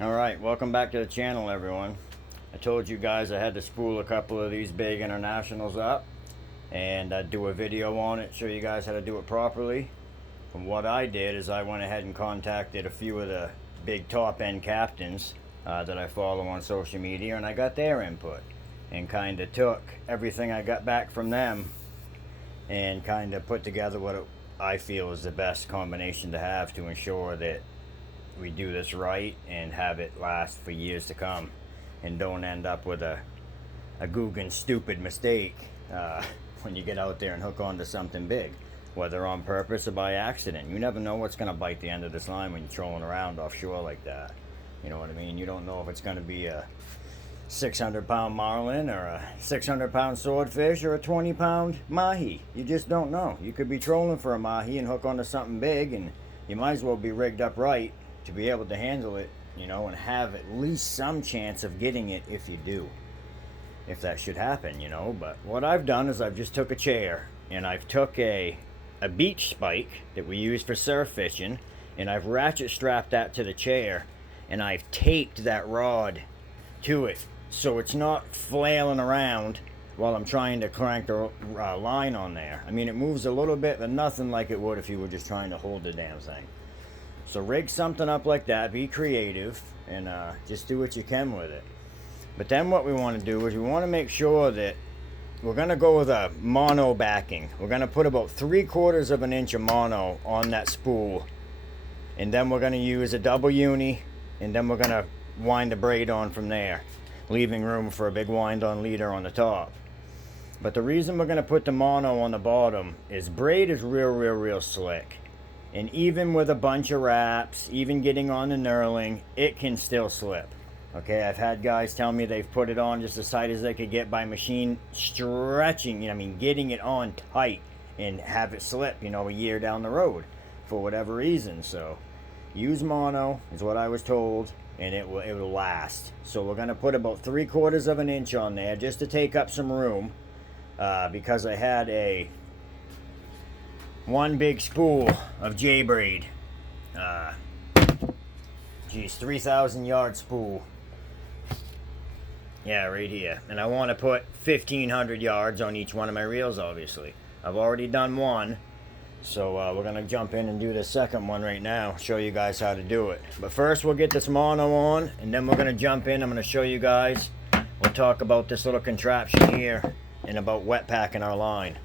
Alright, welcome back to the channel, everyone. I told you guys I had to spool a couple of these big internationals up and I'd do a video on it, show you guys how to do it properly. And what I did is I went ahead and contacted a few of the big top end captains that I follow on social media, and I got their input and kind of took everything I got back from them and kind of put together what I feel is the best combination to have to ensure that we do this right and have it last for years to come and don't end up with a Guggen stupid mistake when you get out there and hook onto something big, whether on purpose or by accident. You never know what's going to bite the end of this line when you're trolling around offshore like that. You know what I mean? You don't know if it's going to be a 600-pound marlin or a 600-pound swordfish or a 20-pound mahi. You just don't know. You could be trolling for a mahi and hook onto something big, and you might as well be rigged up right to be able to handle it, you know, and have at least some chance of getting it if you do, if that should happen, you know. But what I've done is I've just took a chair and I've took a beach spike that we use for surf fishing, and I've ratchet strapped that to the chair, and I've taped that rod to it so it's not flailing around while I'm trying to crank the line on there. I mean, it moves a little bit, but nothing like it would if you were just trying to hold the damn thing. So rig something up like that, be creative, and just do what you can with it. But then what we want to do is we want to make sure that we're going to go with a mono backing. We're going to put about 3/4 of an inch of mono on that spool, and then we're going to use a double uni, and then we're going to wind the braid on from there, leaving room for a big wind on leader on the top. But the reason we're going to put the mono on the bottom is braid is real slick. And even with a bunch of wraps, even getting on the knurling, it can still slip. Okay, I've had guys tell me they've put it on just as tight as they could get by machine stretching, you know, I mean, getting it on tight and have it slip, you know, a year down the road for whatever reason. So use mono is what I was told, and it will last. So we're going to put about 3/4 of an inch on there just to take up some room, because I had one big spool of J braid. 3,000 yard spool. Yeah, right here. And I want to put 1,500 yards on each one of my reels, obviously. I've already done one, so we're going to jump in and do the second one right now, show you guys how to do it. But first we'll get this mono on, and then we're going to jump in. I'm going to show you guys. We'll talk about this little contraption here and about wet packing our line.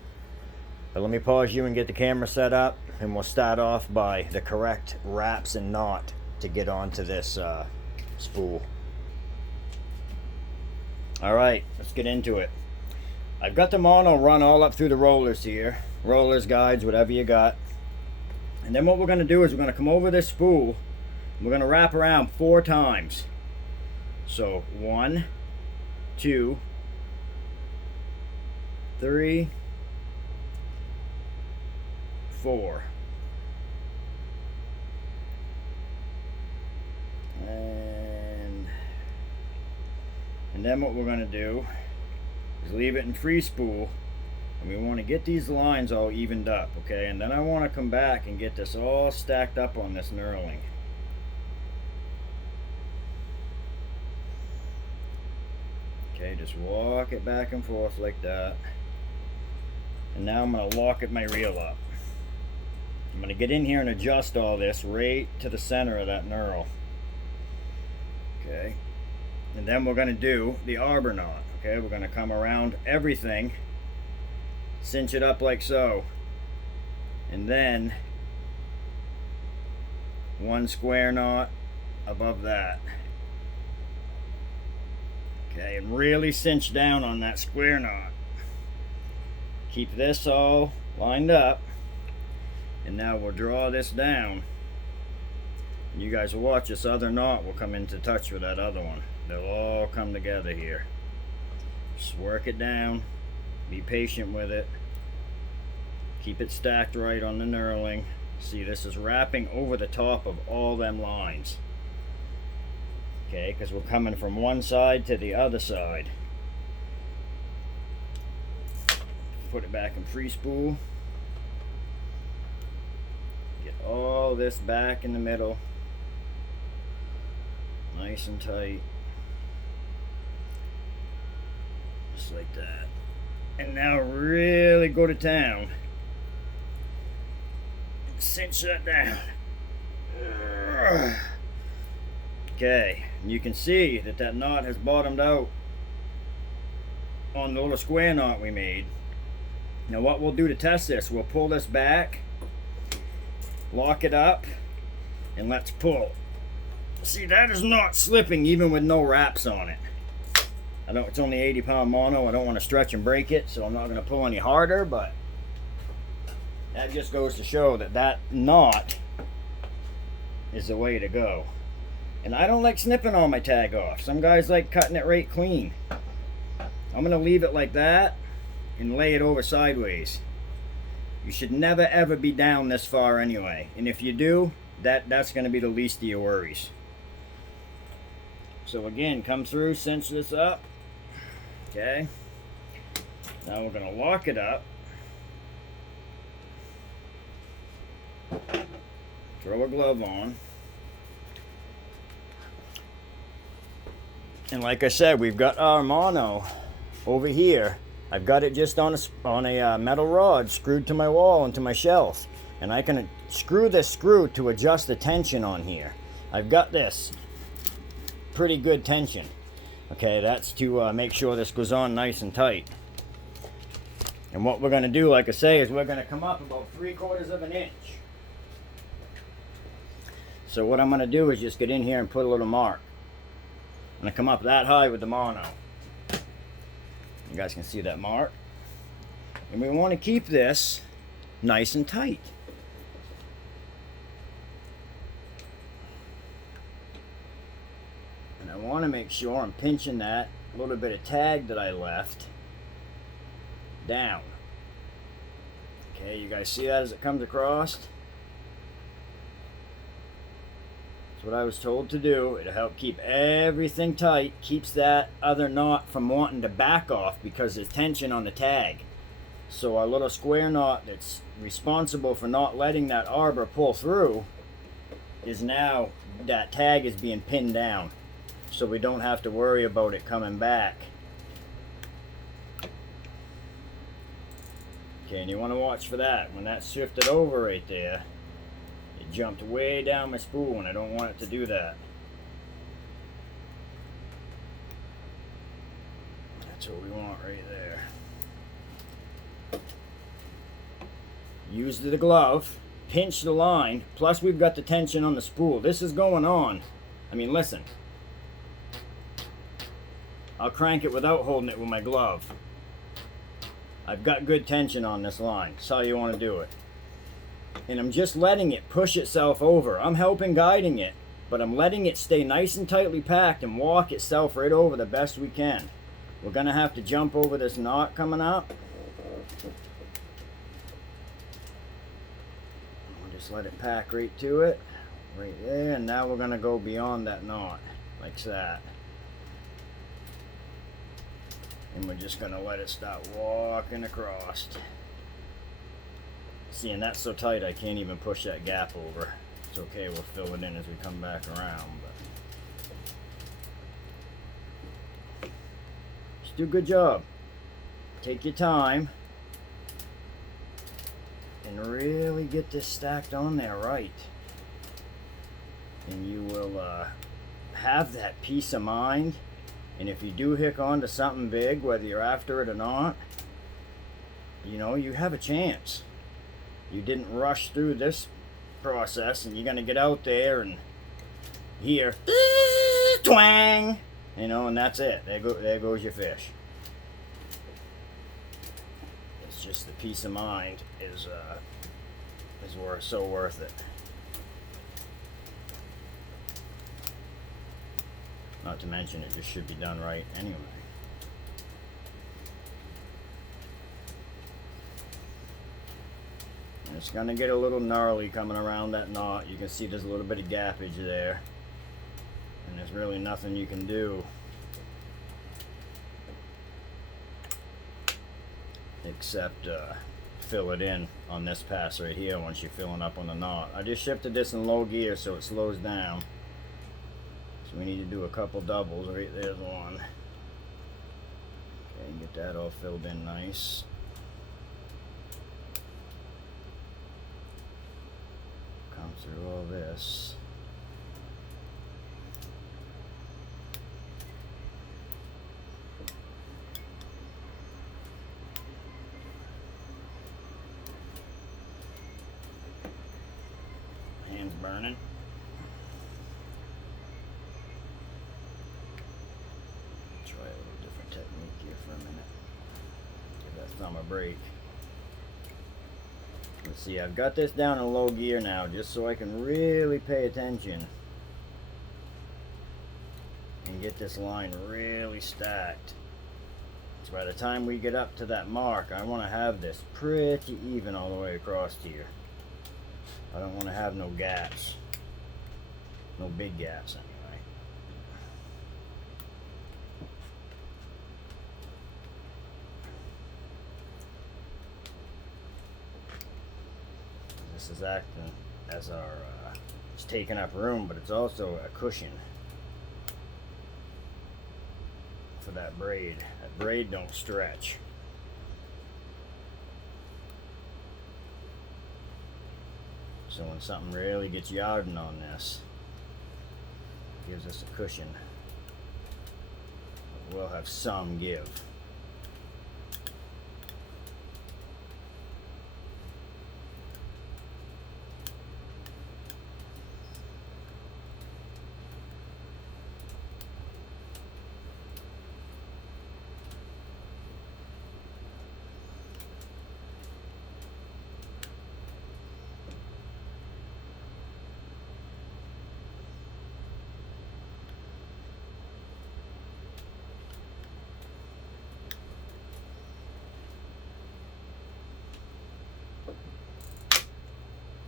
But let me pause you and get the camera set up, and we'll start off by the correct wraps and knot to get onto this spool. Alright, let's get into it. I've got the mono run all up through the rollers here. Rollers, guides, whatever you got. And then what we're going to do is we're going to come over this spool. We're going to wrap around 4 times. So 1, 2, 3, 4. And then what we're going to do is leave it in free spool, and we want to get these lines all evened up, okay? And then I want to come back and get this all stacked up on this knurling. Okay, just walk it back and forth like that. And now I'm going to lock my reel up. I'm going to get in here and adjust all this right to the center of that knurl. Okay. And then we're going to do the arbor knot. Okay, we're going to come around everything, cinch it up like so, and then one square knot above that. Okay, and really cinch down on that square knot. Keep this all lined up, and now we'll draw this down. And you guys will watch this other knot will come into touch with that other one. They'll all come together here. Just work it down. Be patient with it. Keep it stacked right on the knurling. See, this is wrapping over the top of all them lines. Okay, because we're coming from one side to the other side. Put it back in free spool. Get all this back in the middle. nice and tight. Just like that. And now really go to town. Cinch that down. Okay, and you can see that that knot has bottomed out on the little square knot we made. Now what we'll do to test this, we'll pull this back, lock it up, and let's pull. See, that is not slipping even with no wraps on it. I know it's only 80-pound mono. I don't want to stretch and break it, so I'm not going to pull any harder, but that just goes to show that that knot is the way to go. And I don't like snipping all my tag off. Some guys like cutting it right clean. I'm going to leave it like that and lay it over sideways. You should never ever be down this far anyway. And if you do, that's going to be the least of your worries. So again, come through, cinch this up. Okay. Now we're going to lock it up. Throw a glove on. And like I said, we've got our mono over here. I've got it just on a metal rod screwed to my wall and to my shelf. And I can screw this screw to adjust the tension on here. I've got this pretty good tension. Okay, that's to make sure this goes on nice and tight. And what we're going to do, like I say, is we're going to come up about 3/4 of an inch. So what I'm going to do is just get in here and put a little mark. I'm going to come up that high with the mono. You guys can see that mark. And we want to keep this nice and tight. And I want to make sure I'm pinching that little bit of tag that I left down. Okay, you guys see that as it comes across? That's what I was told to do. It'll help keep everything tight. Keeps that other knot from wanting to back off because there's tension on the tag. So our little square knot that's responsible for not letting that arbor pull through is now, that tag is being pinned down. So we don't have to worry about it coming back. Okay, and you want to watch for that. When that shifted over right there, it jumped way down my spool, and I don't want it to do that. That's what we want right there. Use the glove, pinch the line, plus we've got the tension on the spool. This is going on. I mean, listen. I'll crank it without holding it with my glove. I've got good tension on this line. That's how you want to do it. And I'm just letting it push itself over. I'm helping guiding it, but I'm letting it stay nice and tightly packed and walk itself right over the best we can. We're going to have to jump over this knot coming up. I'll just let it pack right to it. Right there. And now we're going to go beyond that knot. Like that. And we're just going to let it start walking across. See, and that's so tight I can't even push that gap over. It's okay, we'll fill it in as we come back around. But just do a good job. Take your time. And really get this stacked on there right. And you will have that peace of mind. And if you do hook onto something big, whether you're after it or not, you know, you have a chance. You didn't rush through this process, and you're going to get out there and hear, twang, you know, and that's it. There goes your fish. It's just the peace of mind is so worth it. Not to mention it just should be done right anyway. And it's going to get a little gnarly coming around that knot. You can see there's a little bit of gappage there. And there's really nothing you can do except fill it in on this pass right here once you're filling up on the knot. I just shifted this in low gear so it slows down. So we need to do a couple doubles. Right there's one. Okay, and get that all filled in nice. Come through all this. Hands burning. Try a little different technique here for a minute. Give that thumb a break. Let's see, I've got this down in low gear now just so I can really pay attention and get this line really stacked. So by the time we get up to that mark, I want to have this pretty even all the way across here. I don't want to have no gaps. No big gaps anyway. This is acting as our, it's taking up room, but it's also a cushion for that braid. That braid don't stretch. So when something really gets yarding on this, it gives us a cushion. We'll have some give.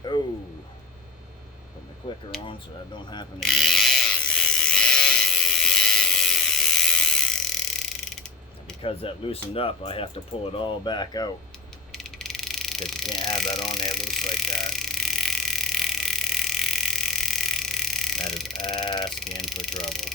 Oh, put my clicker on so that don't happen again. Because that loosened up, I have to pull it all back out. Because you can't have that on there loose like that. That is asking for trouble.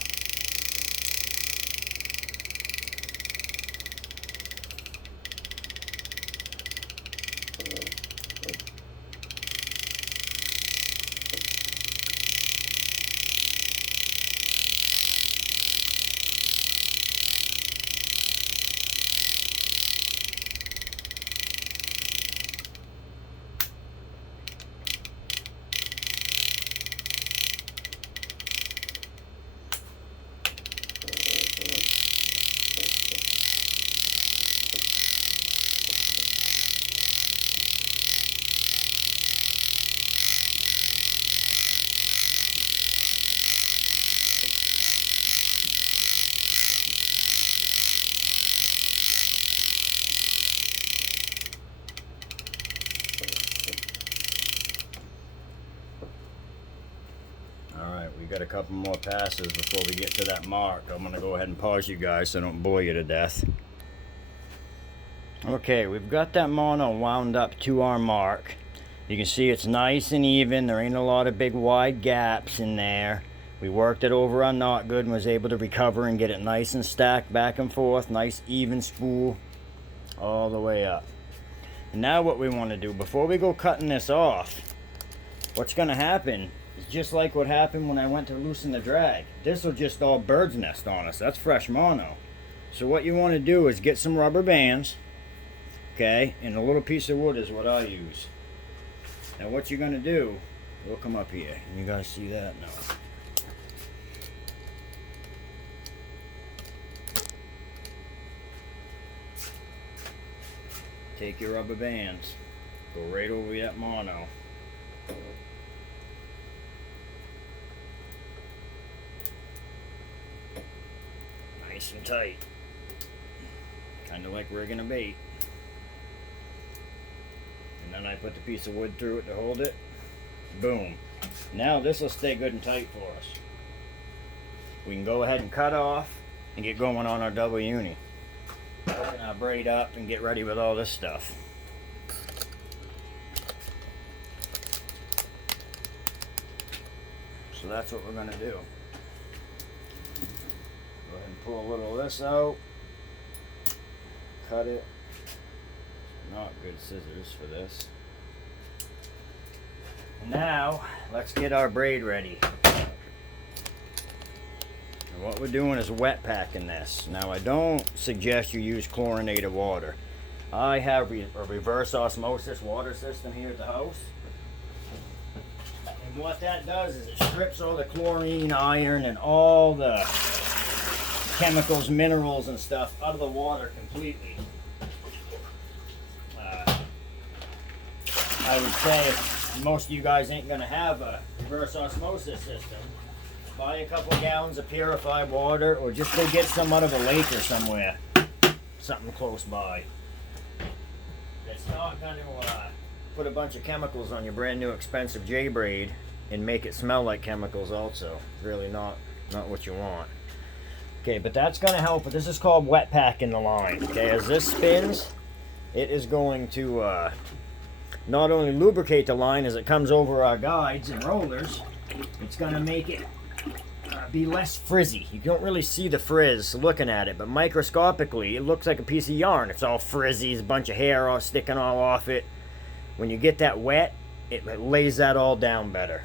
We've got a couple more passes before we get to that mark. I'm going to go ahead and pause you guys so I don't bore you to death. Okay, we've got that mono wound up to our mark. You can see it's nice and even. There ain't a lot of big wide gaps in there. We worked it over on Not Good and was able to recover and get it nice and stacked back and forth. Nice even spool all the way up. And now what we want to do, before we go cutting this off, what's going to happen is just like what happened when I went to loosen the drag. This will just all bird's nest on us. That's fresh mono. So what you want to do is get some rubber bands, okay, and a little piece of wood is what I use. Now what you're going to do, we'll come up here. Can you guys see that? No. Take your rubber bands, go right over that mono. Nice and tight. Kind of like rigging a bait. And then I put the piece of wood through it to hold it. Boom. Now this will stay good and tight for us. We can go ahead and cut off and get going on our double uni. Open our braid up and get ready with all this stuff. So that's what we're going to do. Go ahead and pull a little of this out. Cut it. Not good scissors for this. Now, let's get our braid ready. And what we're doing is wet packing this. Now, I don't suggest you use chlorinated water. I have a reverse osmosis water system here at the house. And what that does is it strips all the chlorine, iron, and all the chemicals, minerals, and stuff out of the water completely. I would say if most of you guys ain't gonna have a reverse osmosis system, buy a couple gallons of purified water, or just go get some out of a lake or somewhere, something close by. It's not gonna put a bunch of chemicals on your brand new expensive J braid and make it smell like chemicals also. It's really not what you want. Okay, but that's gonna help. But this is called wet packing the line. Okay, as this spins, it is going to not only lubricate the line as it comes over our guides and rollers, it's going to make it be less frizzy. You don't really see the frizz looking at it, but microscopically it looks like a piece of yarn. It's all frizzy, there's a bunch of hair all sticking all off it. When you get that wet, it lays that all down better.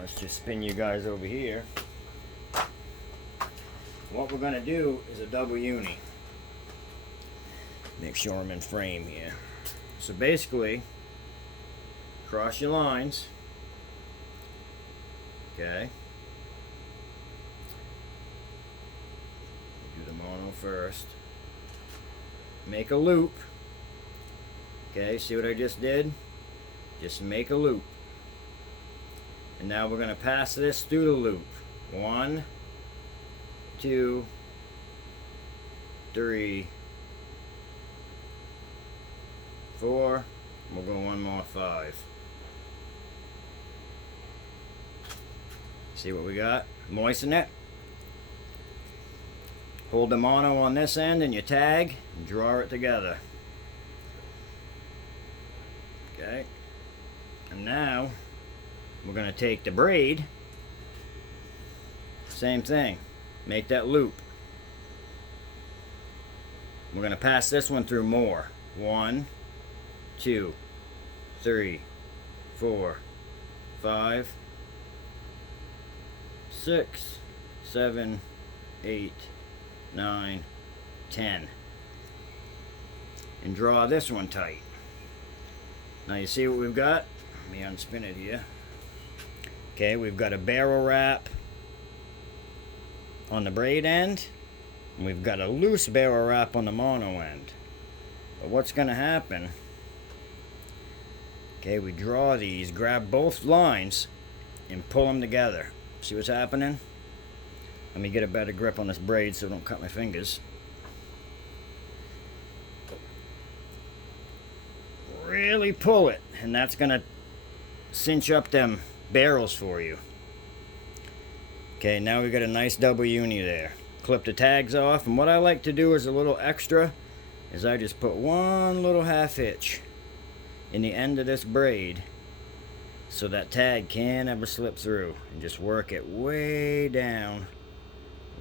Let's just spin you guys over here. What we're going to do is a double uni. Make sure I'm in frame here. So basically, cross your lines. Okay. Do the mono first. Make a loop. Okay, see what I just did? Just make a loop. And now we're going to pass this through the loop. 1, 2, 3, 4, we'll go one more, 5. See what we got? Moisten it. Hold the mono on this end and you tag and draw it together. Okay. And now we're going to take the braid. Same thing. Make that loop. We're going to pass this one through more. 1, 2, 3, 4, 5, 6, 7, 8, 9, 10. And draw this one tight. Now you see what we've got? Let me unspin it here. Okay, we've got a barrel wrap on the braid end, and we've got a loose barrel wrap on the mono end. But what's going to happen, okay, we draw these, grab both lines, and pull them together. See what's happening? Let me get a better grip on this braid so I don't cut my fingers. Really pull it, and that's going to cinch up them barrels for you. Okay, now we got a nice double uni there. Clip the tags off, and what I like to do as a little extra is I just put one little half hitch in the end of this braid so that tag can't ever slip through, and just work it way down,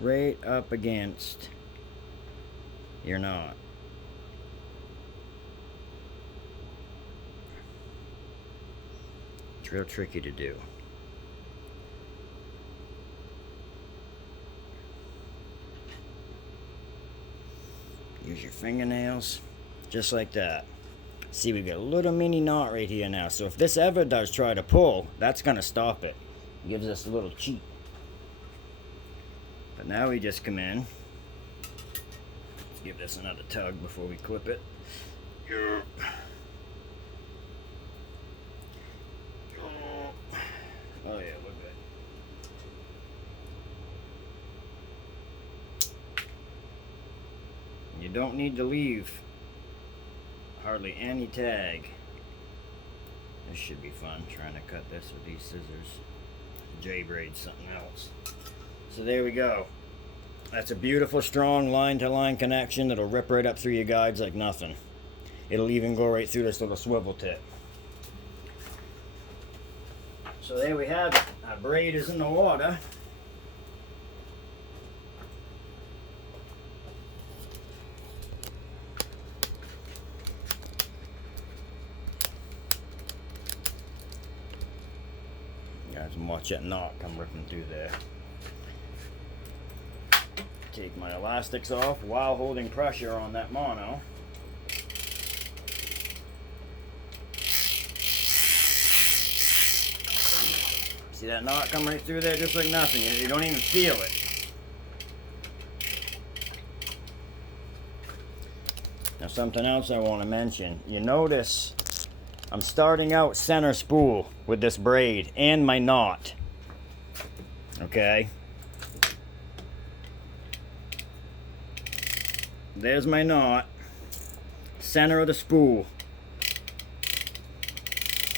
right up against your knot. It's real tricky to do. Use your fingernails, just like that. See, we got a little mini knot right here now. So if this ever does try to pull, that's going to stop it. It gives us a little cheat. But now we just come in. Let's give this another tug before we clip it. Oh yeah, we're good. You don't need to leave hardly any tag. This should be fun, trying to cut this with these scissors. J-braid something else. So there we go. That's a beautiful, strong line-to-line connection that'll rip right up through your guides like nothing. It'll even go right through this little swivel tip. So there we have it. Our braid is in the water. Guys, and watch that knot come ripping through there. Take my elastics off while holding pressure on that mono. See that knot come right through there just like nothing. You don't even feel it. Now something else I want to mention. You notice I'm starting out center spool with this braid and my knot. Okay. There's my knot. Center of the spool.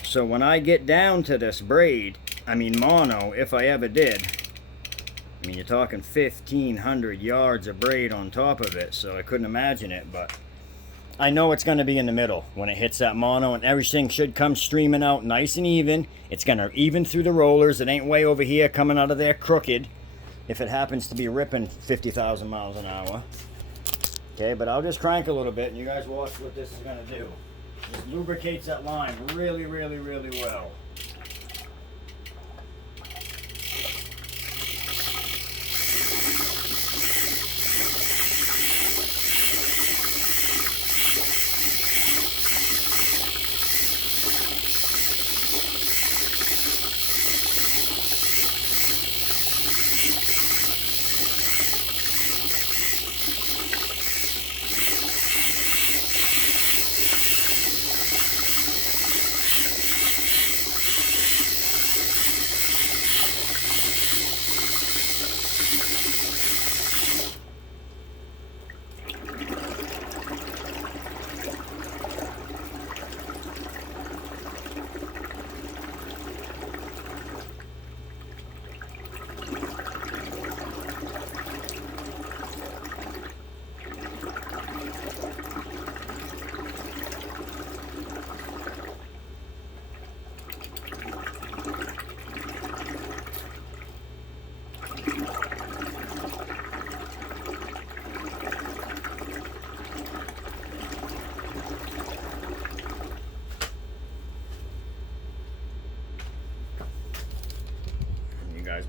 So when I get down to this braid, I mean mono, if I ever did, I mean you're talking 1,500 yards of braid on top of it, so I couldn't imagine it, but I know it's going to be in the middle when it hits that mono, and everything should come streaming out nice and even. It's going to even through the rollers. It ain't way over here coming out of there crooked if it happens to be ripping 50,000 miles an hour. Okay, but I'll just crank a little bit and you guys watch what this is going to do. This lubricates that line really, really, really well.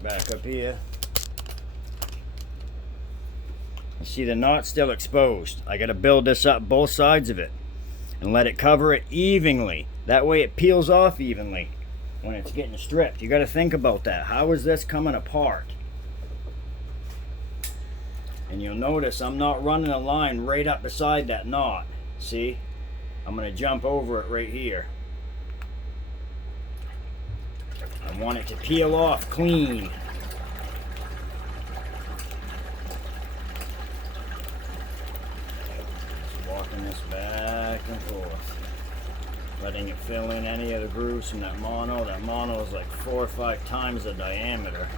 Back up here. You see the knot still exposed. I got to build this up both sides of it and let it cover it evenly. That way it peels off evenly when it's getting stripped. You got to think about that. How is this coming apart? And you'll notice I'm not running a line right up beside that knot. See? I'm going to jump over it right here. I want it to peel off clean. Just walking this back and forth. Letting it fill in any of the grooves from that mono. That mono is like 4 or 5 times the diameter.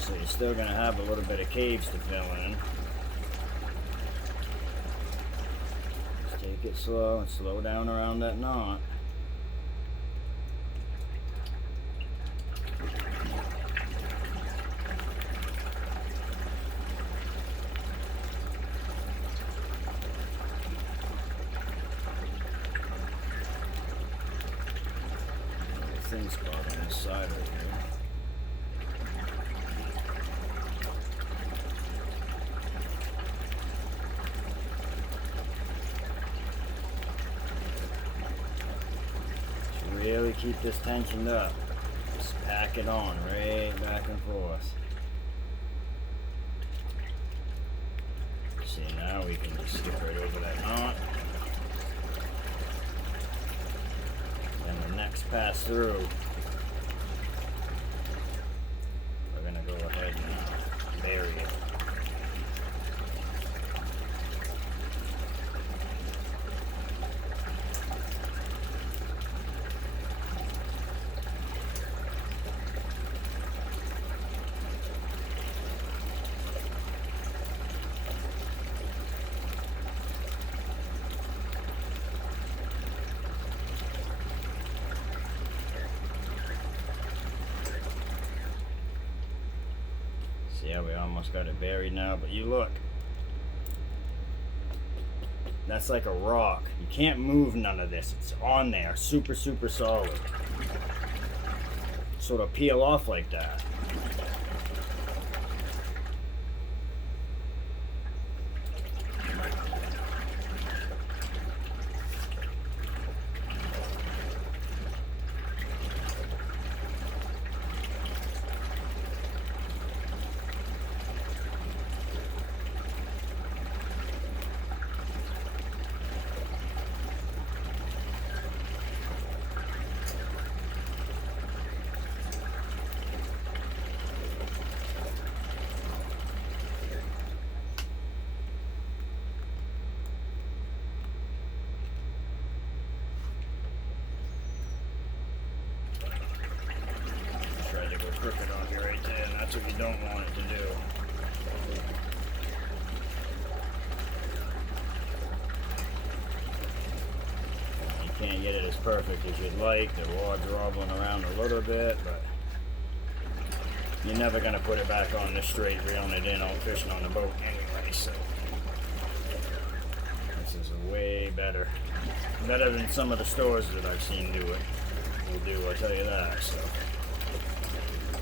So you're still going to have a little bit of caves to fill in. Just take it slow and slow down around that knot. Thin spot on this side right here. Just really keep this tensioned up. Just pack it on right back and forth. See, now we can just skip right over that knot. Next pass through, we're going to go ahead and bury it. Yeah, we almost got it buried now, but you look. That's like a rock. You can't move none of this. It's on there, super, super solid. sort of peel off like that. Crooked on you right there, and that's what you don't want it to do. You can't get it as perfect as you'd like. The rod's wobbling around a little bit, but you're never going to put it back on this straight, reeling it in out fishing on the boat anyway, so this is way better. Better than some of the stores that I've seen do it. Will do, I'll tell you that. So.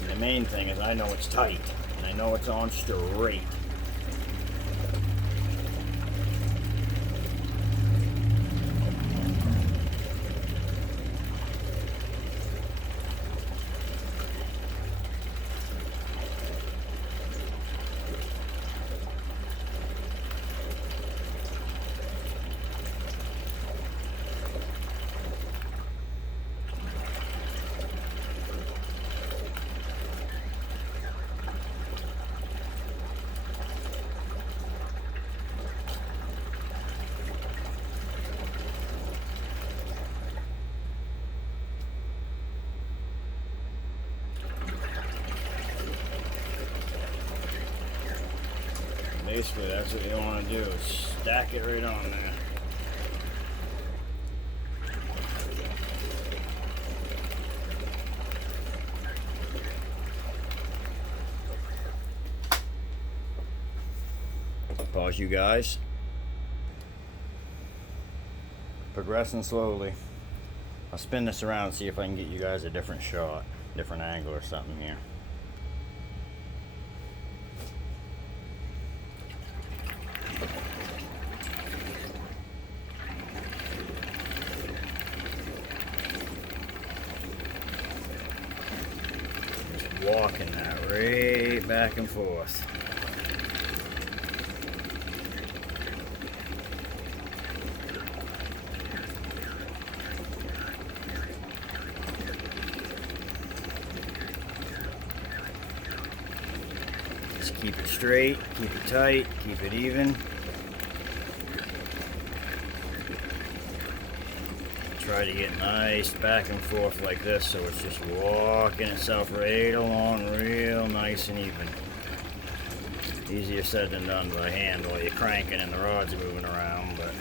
And the main thing is I know it's tight, and I know it's on straight. Basically, that's what you want to do, is stack it right on there. Pause, you guys. Progressing slowly. I'll spin this around and see if I can get you guys a different shot, different angle or something here. Walking that right back and forth. Just keep it straight, keep it tight, keep it even. Try to get nice back and forth like this, so it's just walking itself right along real nice and even. Easier said than done by hand while you're cranking and the rod's moving around, but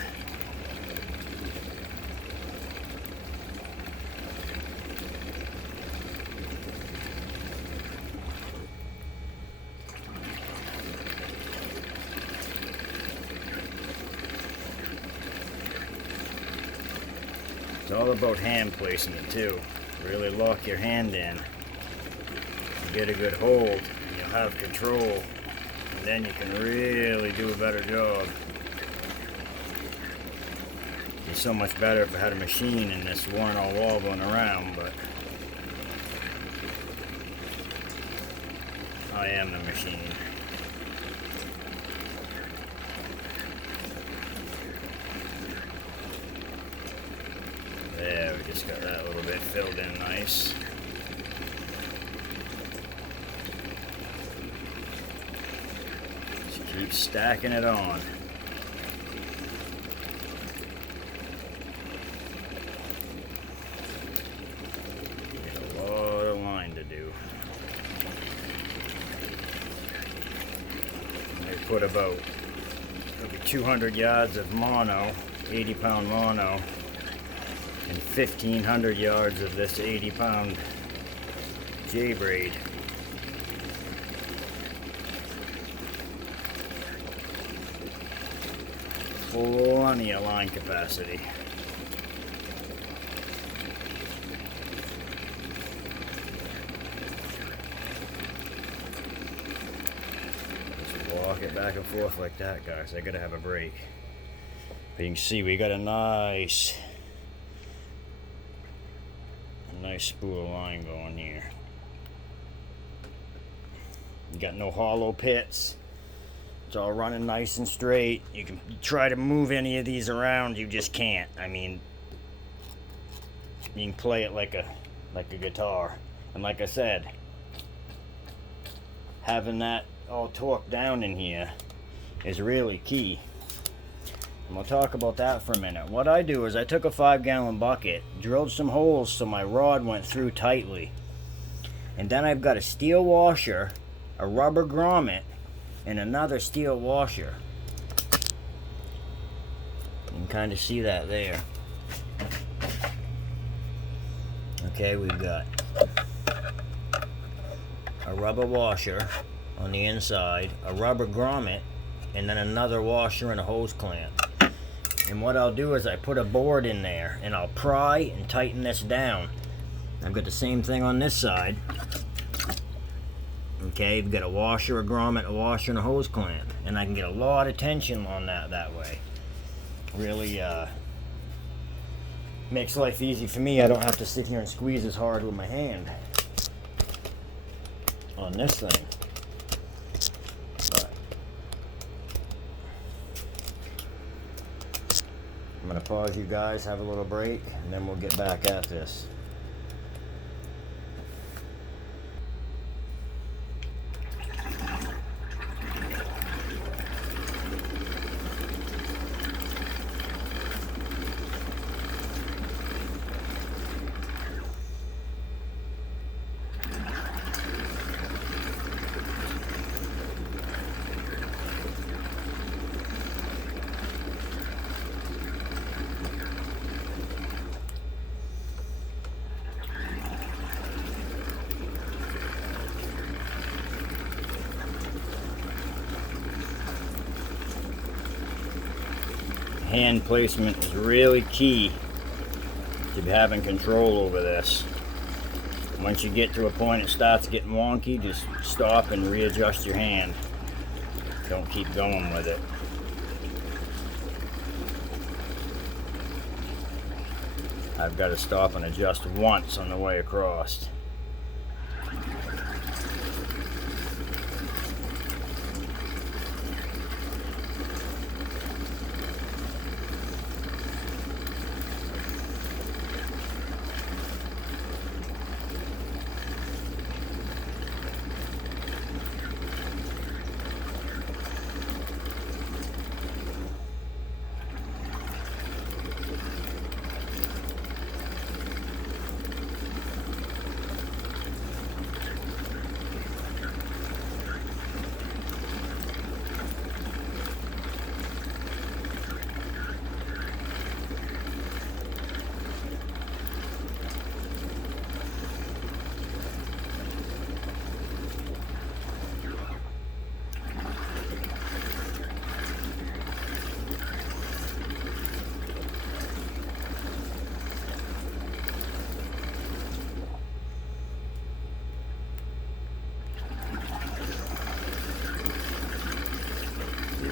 it's all about hand placement too. Really lock your hand in. You get a good hold, you'll have control, and then you can really do a better job. It'd be so much better if I had a machine and this weren't all wobbling around, but I am the machine. There, we just got that a little bit filled in nice. Just keep stacking it on. Got a lot of line to do. They put about maybe 200 yards of mono, 80-pound mono, and 1,500 yards of this 80-pound J-braid. Plenty of line capacity. rock it back and forth like that, guys. I gotta have a break. But you can see we got a nice spool line going here. You got no hollow pits. It's all running nice and straight. You can try to move any of these around, you just can't. I mean, you can play it like a guitar. And like I said, having that all torqued down in here is really key. And we'll talk about that for a minute. What I do is I took a 5-gallon bucket, drilled some holes so my rod went through tightly. And then I've got a steel washer, a rubber grommet, and another steel washer. You can kind of see that there. Okay, we've got a rubber washer on the inside, a rubber grommet, and then another washer and a hose clamp. And what I'll do is I put a board in there and I'll pry and tighten this down. I've got the same thing on this side. Okay, you've got a washer, a grommet, a washer, and a hose clamp. And I can get a lot of tension on that way. Really makes life easy for me. I don't have to sit here and squeeze as hard with my hand on this thing. But I'm going to pause you guys, have a little break, and then we'll get back at this. Hand placement is really key to having control over this. Once you get to a point it starts getting wonky, just stop and readjust your hand. Don't keep going with it. I've got to stop and adjust once on the way across.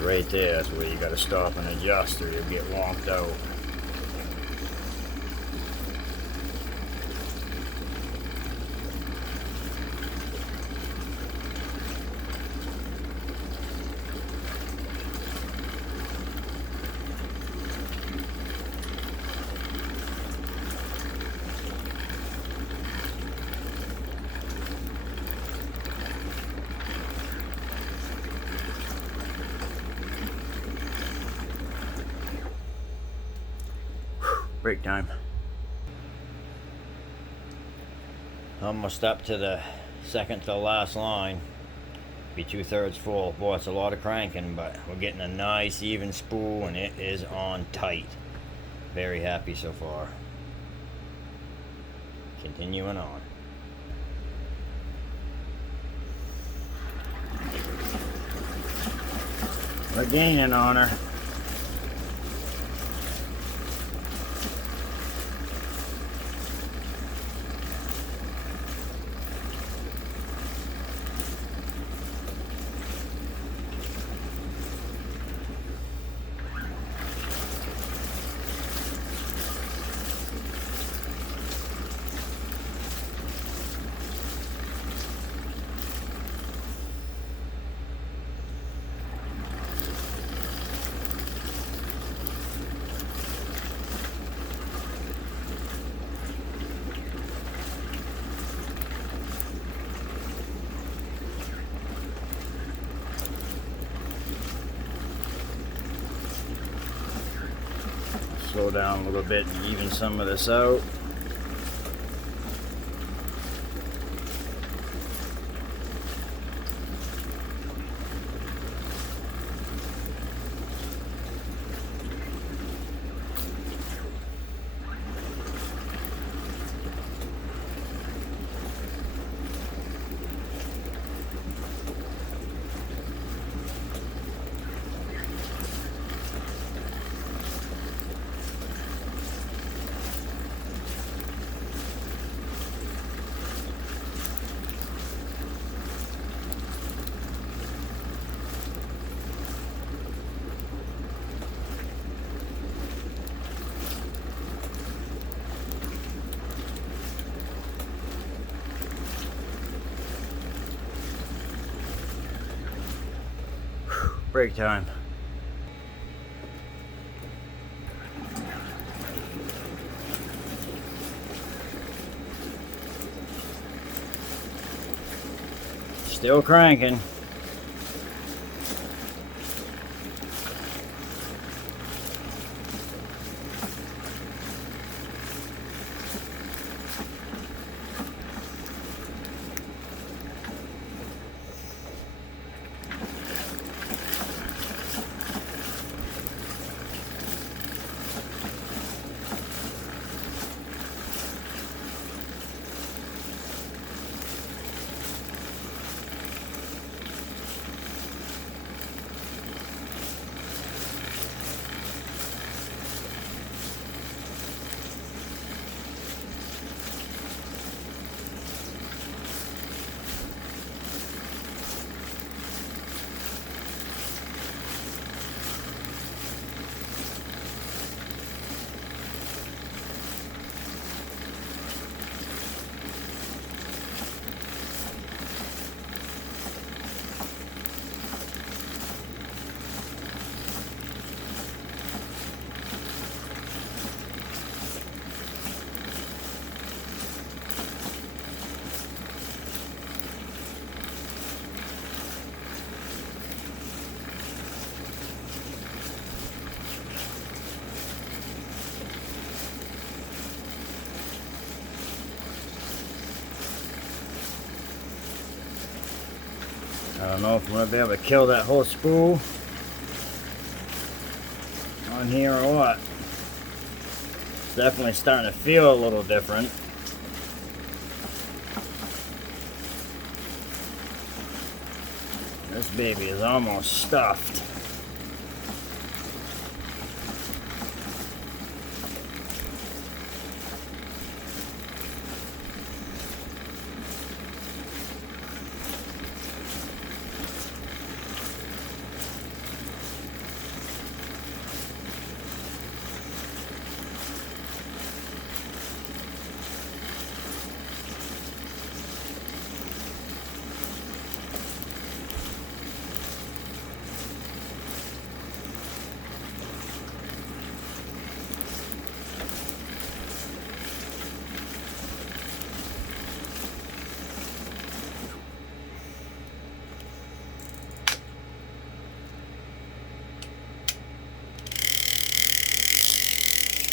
Right there, that's where you got to stop and adjust or you'll get wonked out. Break time. Almost up to the second to last line. Be 2/3 full. Boy, it's a lot of cranking, but we're getting a nice even spool and it is on tight. Very happy so far. Continuing on. We're gaining on her. slow down a little bit and even some of this out. Break time. Still cranking. I don't know if I'm going to be able to kill that whole spool on here or what. It's definitely starting to feel a little different. This baby is almost stuffed.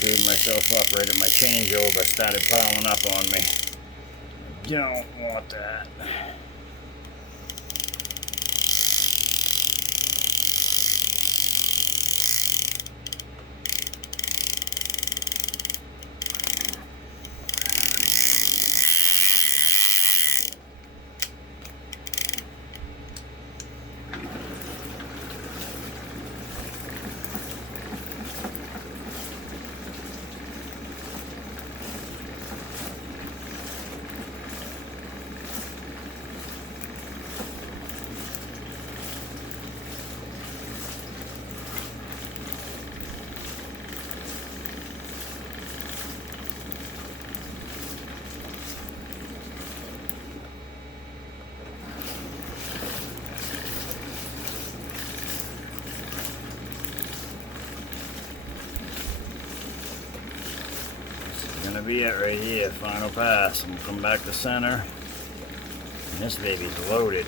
Screwed myself up right at my changeover, started piling up on me. Don't want that. Gonna be it right here, final pass. I'm gonna come back to center. And this baby's loaded.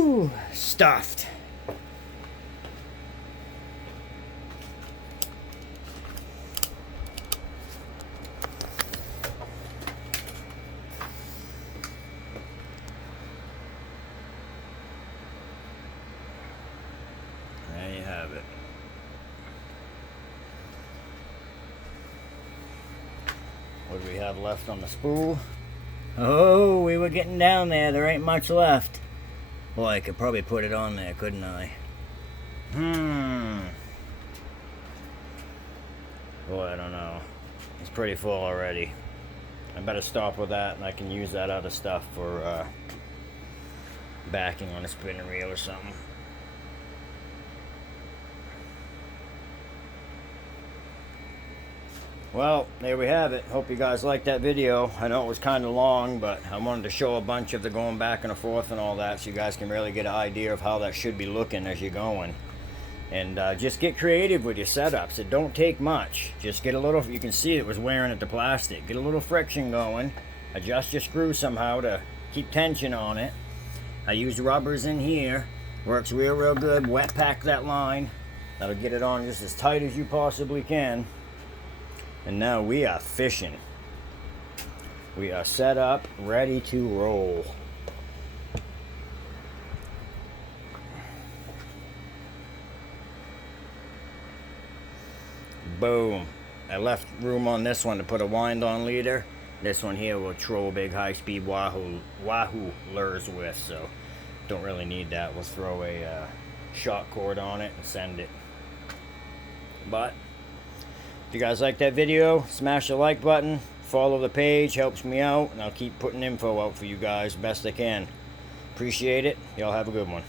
Woo! Stuffed. There you have it. What do we have left on the spool? Oh, we were getting down there. There ain't much left. Boy, I could probably put it on there, couldn't I? Boy, I don't know. It's pretty full already. I better stop with that, and I can use that other stuff for backing on a spinning reel or something. Well, there we have it. Hope you guys liked that video. I know it was kind of long, but I wanted to show a bunch of the going back and forth and all that, so you guys can really get an idea of how that should be looking as you're going. And just get creative with your setups. It don't take much. Just get a little, you can see it was wearing at the plastic. Get a little friction going. Adjust your screw somehow to keep tension on it. I use rubbers in here. Works real good. Wet pack that line. That'll get it on just as tight as you possibly can. And now we are fishing. We are set up, ready to roll. Boom. I left room on this one to put a wind-on leader. This one here will troll big high-speed wahoo lures with, so don't really need that. We'll throw a shock cord on it and send it. But if you guys like that video, smash the like button, follow the page, helps me out, and I'll keep putting info out for you guys best I can. Appreciate it. Y'all have a good one.